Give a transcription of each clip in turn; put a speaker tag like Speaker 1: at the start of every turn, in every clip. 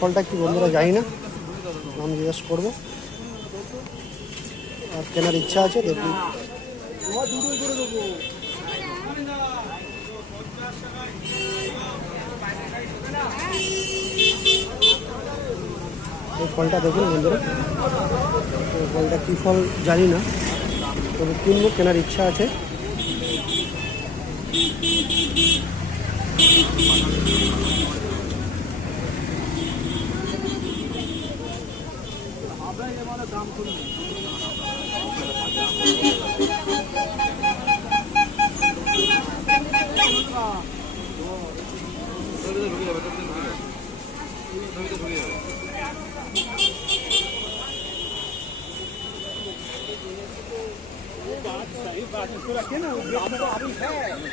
Speaker 1: ফলটা কি বন্ধুরা জানি না। নাম জিজ্ঞেস করব। আর কেনার ইচ্ছা আছে, দেখি। এই ফলটা দেখুন বন্ধুরা। ফলটা কী ফল জানি না। তবে কিনবো, কেনার ইচ্ছা আছে।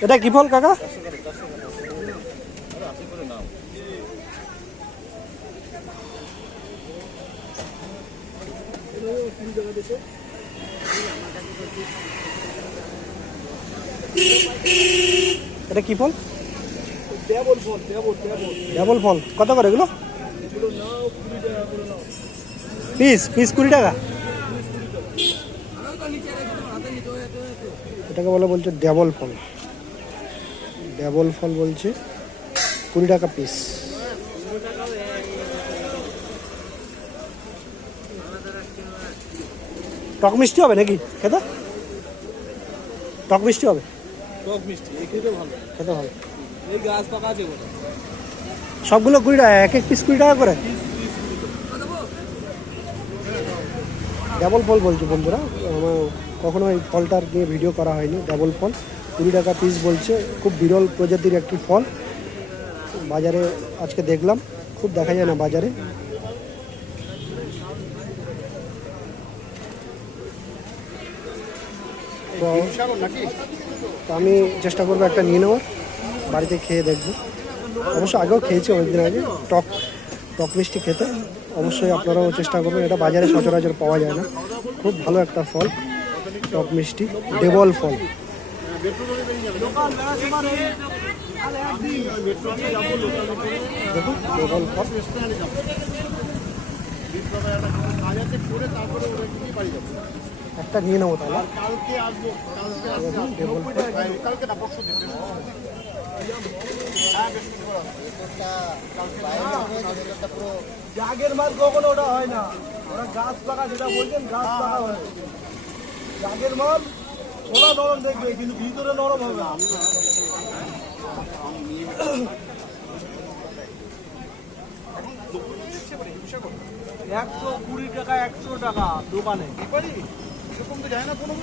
Speaker 1: এটা কি ফল কাকা? এটা কি ফল?
Speaker 2: ডেবল ফল।
Speaker 1: ফল কত করে এগুলো? পিস পিস কুড়ি টাকা। এটাকে বলে বলছে ডবল ফল। ডবল ফল বলছে কুড়ি টাকা পিস। টক মিষ্টি হবে নাকি? খেতে? টক মিষ্টি হবে?
Speaker 2: টক মিষ্টি খেতে ভালো।
Speaker 1: খেতে ভালো।
Speaker 2: এই গাছ পাকা আছে
Speaker 1: সবগুলো কুড়ি টাকা এক এক পিস কুড়ি টাকা করে? ডাবল ফল বলছি বন্ধুরা। আমার কখনো এই ফলটার নিয়ে ভিডিও করা হয়নি। ডাবল ফল কুড়ি টাকা পিস বলছে। খুব বিরল প্রজাতির একটি ফল। বাজারে আজকে দেখলাম। খুব দেখা যায় না বাজারে। তো আমি চেষ্টা করব একটা নিয়ে নেওয়ার। বাড়িতে খেয়ে দেখব। অবশ্য আগেও খেয়েছি অনেকদিন আগে। টক টক মিষ্টি খেতে। অবশ্যই আপনারাও চেষ্টা করবেন। এটা বাজারে সচরাচর পাওয়া যায় না। খুব ভালো একটা ফল, টক মিষ্টি ডেবল ফল। দেখুন ডেবল ফল। একটা নিয়ে নেব তাহলে। ফল
Speaker 2: জাগের মাল কখনো ওটা হয় না। ওরা গাছ পাকা যেটা বলছেন গাছ পাকা হয়। জাগের মাল ওরা নরম দেখবে কিন্তু ভিতরে নরম হবে না। একশো কুড়ি টাকা একশো টাকা দোকানে। এরকম তো যায় না কোনো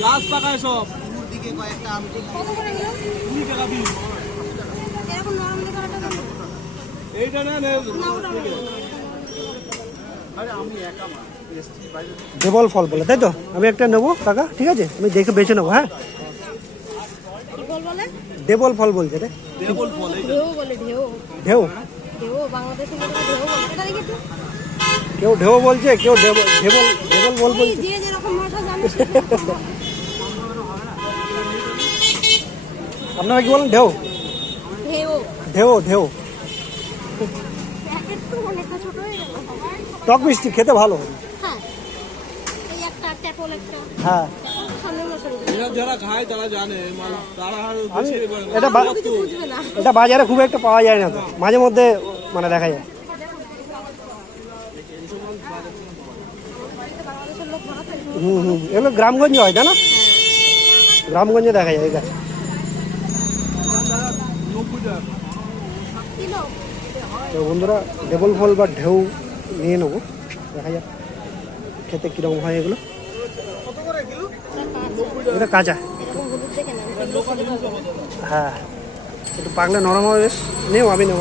Speaker 2: গাছ পাকায় সব কুড়ি টাকা পিস এইটা না
Speaker 1: ডেবল ফল বলে তাই তো? আমি একটা নেব কাকা ঠিক আছে? আমি দেখে বেছে নেব হ্যাঁ?
Speaker 3: বলে
Speaker 1: ডেবল ফল বলছে রে।
Speaker 2: ফল
Speaker 3: ঢেউ বলে ঢেউ।
Speaker 1: ঢেউ?
Speaker 3: ঢেউ বাংলাদেশে ঢেউ বলে। এটা দেখি
Speaker 1: কেউ ঢেউ বলছে কেউ ডেবল ডেবল ডেবল বল বলছে।
Speaker 3: যে যেরকম ভাষা জানে
Speaker 1: আপনারা কি বলেন ঢেউ?
Speaker 3: ঢেউ।
Speaker 1: ঢেউ
Speaker 3: হয়ে
Speaker 1: টক মিষ্টি খেতে ভালো।
Speaker 3: হ্যাঁ। এই একটা ট্যাপল একটা।
Speaker 1: হ্যাঁ। এটা এটা বাজারে খুব একটা পাওয়া যায় না তো। মাঝে মধ্যে মানে দেখা যায়। হুম হুম। এগুলো গ্রামগঞ্জে হয় তাই না? গ্রামগঞ্জে দেখা যায় এই গাছ। তো বন্ধুরা ডেবল ফল বা ঢেউ নিয়ে নেব। দেখা যাক খেতে কীরকম হয় এগুলো। এটা কাঁচা। হ্যাঁ। একটু পাকলে নরম হবে বেশ। নেও আমি নেব।